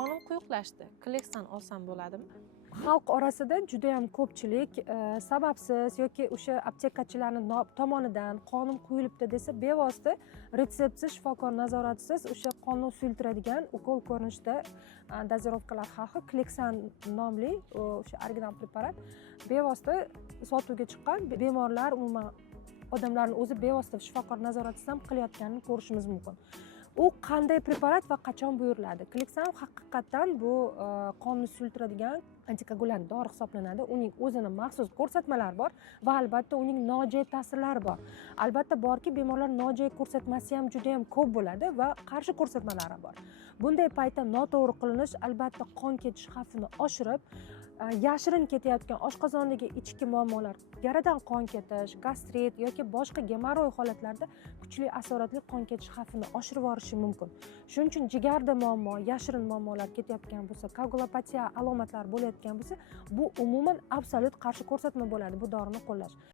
Qonim quyuqlashdi. Kleksan olsam bo'ladimi? Xalq orasida juda ham ko'pchilik sababsiz yoki o'sha aptekachilarning tomonidan qonim quyilibdi desa, bevosita retseptsiz, shifokor nazoratisiz o'sha qonni suyultiradigan ukol ko'rinishida dozirovkalar xavfi Kleksan nomli o'sha original preparat bevosita sotuvga chiqqan. Bemorlar, umuman odamlarning o'zi bevosita shifokor nazoratisiz ham qilayotganini ko'rishimiz mumkin. U qanday preparat va qachon buyuriladi? Kleksan haqiqatdan bu qonni suyultiradigan antikoagulant dori hisoblanadi. Uning o'zini maxsus ko'rsatmalari bor va albatta uning nojo'ya ta'sirlari bor. Albatta borki, bemorlar nojo'ya ko'rsatmasi ham juda ham ko'p bo'ladi va qarshi ko'rsatmalari bor. Bunday paytda noto'g'ri qilinish albatta qon ketish xavfini oshirib, yashirin ketayotgan oshqozondagi ichki muammolar, yaradan qon ketish, gastrit yoki boshqa gemorroy holatlarda kuchli asoratli qon ketish xavfini oshirib yuborishi mumkin. Shuning uchun jigarda muammo, yashirin muammolar ketayotgan bo'lsa, koagulopatiya alomatlari bo'layotgan bo'lsa, bu umuman absolyut qarshi ko'rsatma bo'ladi bu dorini qo'llash.